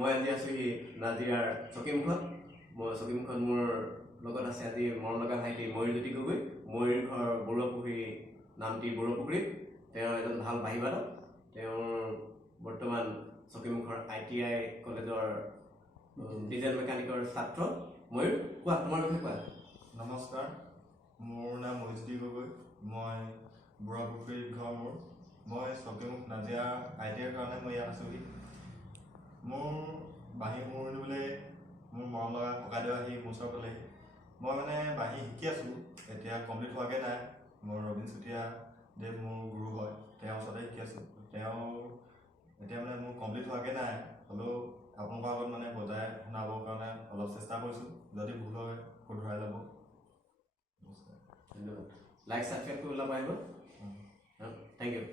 মই আজি আছোঁ নাজিৰাৰ চকীমুখত। মই চকীমুখত মোৰ লগত আছে আজি মৰম লগা ভাইটি ময়ূৰজ্যোতি গগৈ। ময়ূৰ ঘৰ বৰুৱাপুখুৰী, নামটি বৰুৱাপুখুৰীত। তেওঁ এজন ভাল বাহিবাদক। তেওঁৰ বৰ্তমান চকীমুখৰ ITI কলেজৰ ডিজেল মেকানিকৰ ছাত্ৰ। ময়ূৰ, কোৱা তোমাৰ বিষয়ে কোৱা। নমস্কাৰ, মোৰ নাম ময়ূৰজ্যোতি গগৈ। মই বৰুৱাপুখুৰীত ঘৰ মোৰ। মই চকীমুখ নাজিৰা ITIৰ কাৰণে মই ইয়াত আছোঁহি। মোৰ বাঁহী শুনিবলৈ মোৰ মৰম লগা ককাইদেউ আহি মোৰ ওচৰ পালেহি। মই মানে বাঁহী শিকি আছোঁ, এতিয়া কমপ্লিট হোৱাগৈ নাই। মোৰ ৰবীন চুতীয়া দেৱ মোৰ গুৰু হয়, তেওঁৰ ওচৰতে শিকি আছোঁ। তেওঁ এতিয়া মানে মোৰ কমপ্লিট হোৱাগৈ নাই, হ'লেও আপোনালোকৰ আগত মানে বজাই শুনাবৰ কাৰণে অলপ চেষ্টা কৰিছোঁ। যদি ভুল হয় শুধৰাই ল'ব। ধন্যবাদ। লাইক ছাবস্ক্ৰাইব কৰি ওলাব আহিব। Thank U.